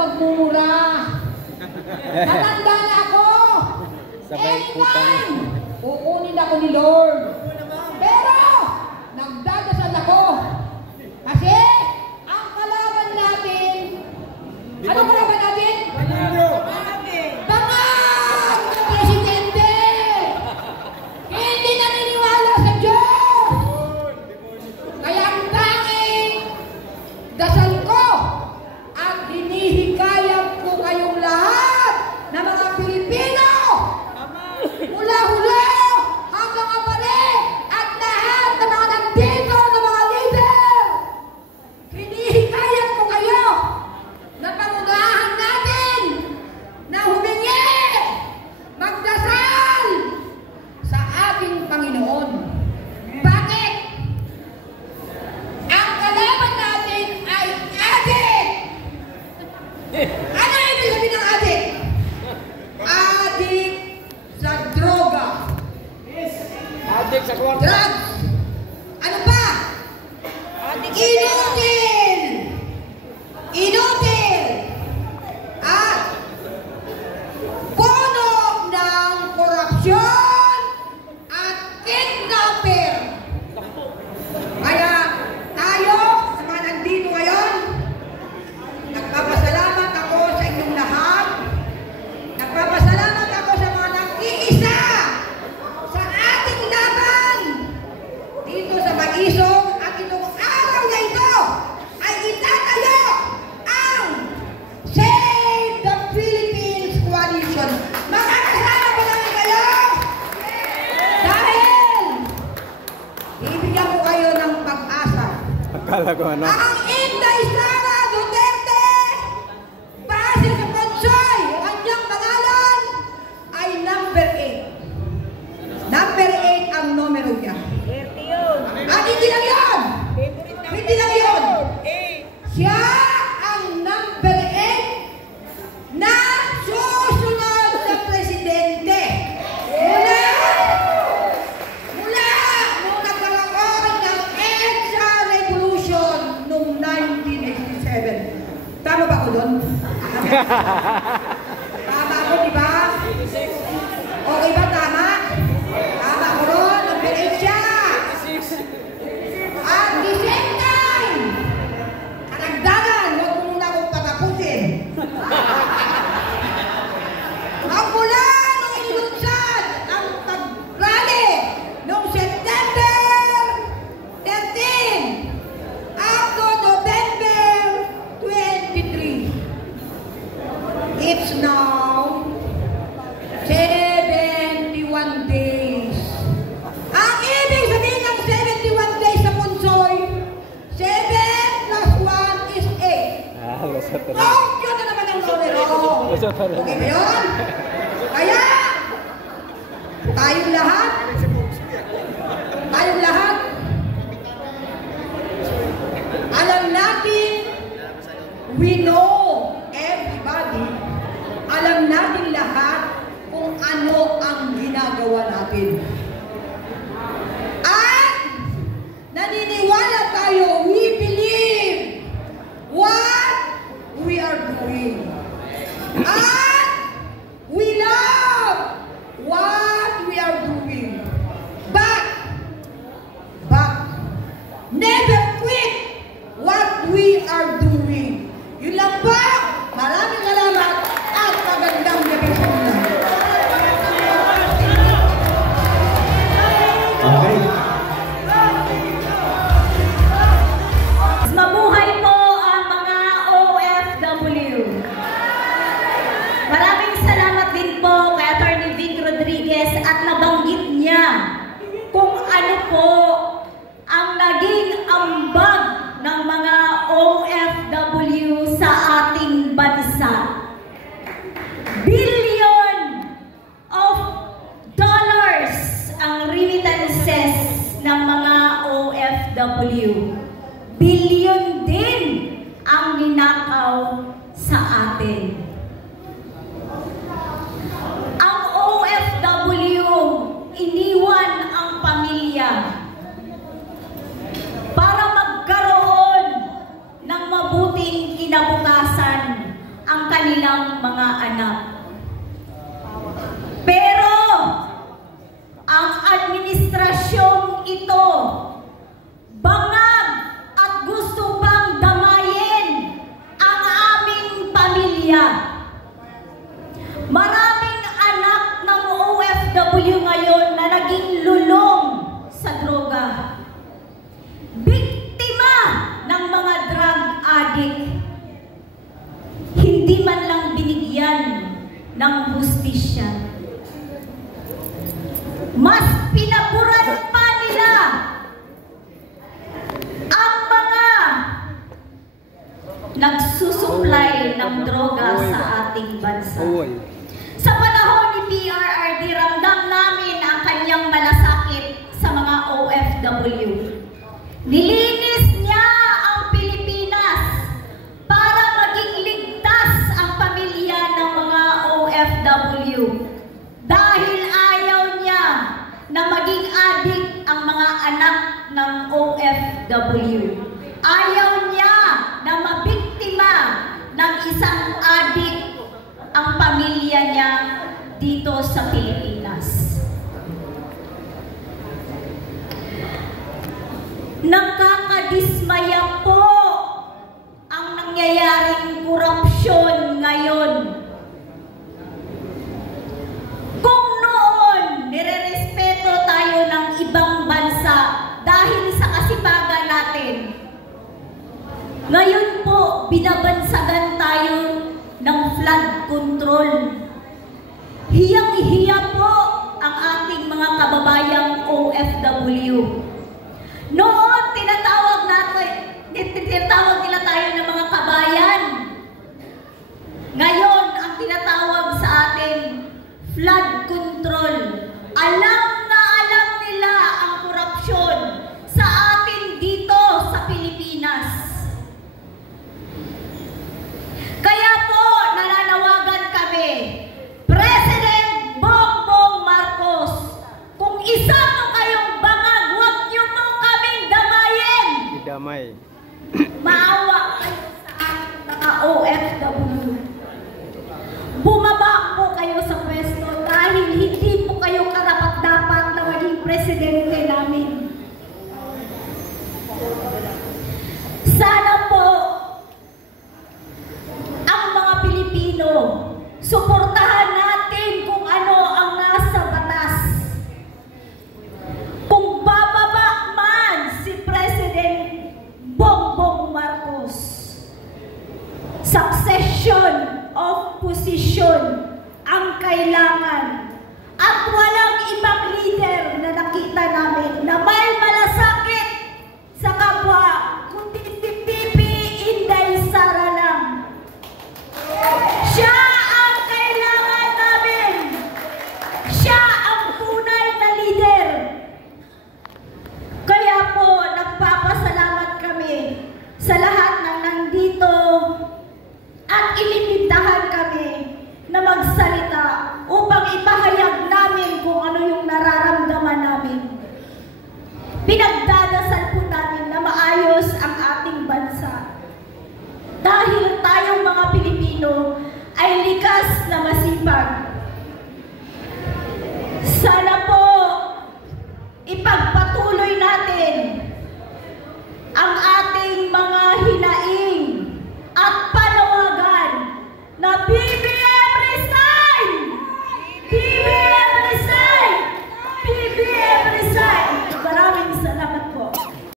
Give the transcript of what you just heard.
magmumura. Matanda na ako. Sabay putang. Kukunin ako ni Lord. Pero, nagdadasal ako. Kasi, ang kalaban natin, anong kalaban natin? Bangag ng presidente! Hindi naniniwala sa Diyos! Kaya ang tanging dasal ko at hinihikayat ko kayong lahat na mga Pilipino mula hulo hanggang abali at lahat ng mga nandito na mga leader. Hinihikayat ko kayo na pangunahan natin na humingi, magdasal sa ating Panginoon. Bakit? Ang kalaban natin ay adik. Ano ibig sabihin ng adik? Adik sa droga. Adik sa kwarta. Drugs. Ano pa? Inutil. Inutil. At puno ng korupsyon at kidnapper. Kaya tayo, sa mga nandito ngayon, nagpapasalamat ako sa inyong lahat. Nagpapasalamat ako sa mga nag-iisa sa ating laban dito sa Mag-isong, at itong araw na ito ay itatayo ang Save the Philippines Coalition. Makakasama ba namin kayo? Dahil ibigyan ko kayo ng pag-asa. Akala ko ano. Ang Inday Sara Duterte, base sa Ponsoy, ang kanyang pangalan ay number 8. Number 8 ang numero niya. At hindi lang yun! Hindi lang yun! Siya ang number 8 na susunod na presidente. Mula nung nagkaroon ng EDSA Revolution noong 1987. Tama ba ako doon? Tama ako, di ba? Okay ba? Tama? Tama ako doon. Number 8 siya. At the same time, karagdagan, huwag mo muna akong patapusin. Ang mula nung inilunsad ang pag-rally noong September 13 up to November 23. It's now 71 days. Ang ibig sabihin ng 71 days sa Punsoy, 7 plus 1 is 8. Lasat na. Oh, yun na naman ang numero. Lasat na. Okay ba yun? Kaya, tayong lahat, alam natin, we know everybody, alam natin lahat kung ano ang ginagawa natin. At naniniwala tayo, we believe what we are doing. At we love what we are doing. But never quit what we are doing. Yun lang po. Maraming salamat at magandang gabi sa inyo. Okay. Mabuhay po ang mga OFW. Maraming salamat din po kay Attorney Vic Rodriguez at nabanggit niya kung ano po ang naging ambag ng mga OFW sa ating bansa. Billion of dollars ang remittances ng mga OFW. Billion din ang ninakaw sa atin. Ang OFW, iniwan ang pamilya para magkaroon ng mabuting kinabukasan ang kanilang mga anak. Pero ang administrasyong ito bangag at gusto pang damayin ang aming pamilya. Maraming anak ng OFW ngayon na naging lulong sa droga. Biktima ng mga drug addict. Hindi man lang binigyan ng hustisya. Mas pinaburan pa nila ang mga nagsusupply ng droga sa ating bansa. Sa panahon ni PRRD, ramdam namin ang kanyang malasakit sa mga OFW. Nilinis niya ang Pilipinas para maging ligtas ang pamilya ng mga OFW. Dahil ayaw niya na maging adik ang mga anak ng OFW. Ayaw niya na mabiktima ng isang adik ang pamilya niya dito sa Pilipinas. Nakakadismaya po ang nangyayaring korupsyon ngayon. Kung noon nirerespeto tayo ng ibang bansa dahil sa kasipagan natin, ngayon po binabansagan tayo ng flood control. Hiyang-hiya po ang ating mga kababayang OFW. Noon, tinatawag nila tayo ng mga kabayan. Ngayon, ang tinatawag sa atin, flood control. Alam na alam nila ang korupsyon sa atin dito sa Pilipinas. Kaya po, nananawagan kami, President Bongbong Marcos, kung isa mo kayong bangag, huwag niyo mo kaming damayin. Idamay. Maawa kayo sa ating mga OFW. Bumaba po kayo sa pwesto dahil hindi po kayo karapat-dapat na maging presidente namin. Sana po ang mga Pilipino, suportahan natin kung ano ang nasa batas. Kung bababa man si President Bongbong Marcos, succession of position ang kailangan. At walang ibang leader na nakita namin na may malasakit sa kapwa, kundi si Pipi Inday Sara lang. Siya ang kailangan namin. Siya ang tunay na leader. Kaya po, nagpapasalamat kami sa lahat ng nandito at inimbitahan kami na magsalita upang ipahayag namin kung ano yung nararamdaman namin. Pinagdadasal po namin na maayos ang ating bansa. Dahil tayong mga Pilipino ay likas na masipag. Sana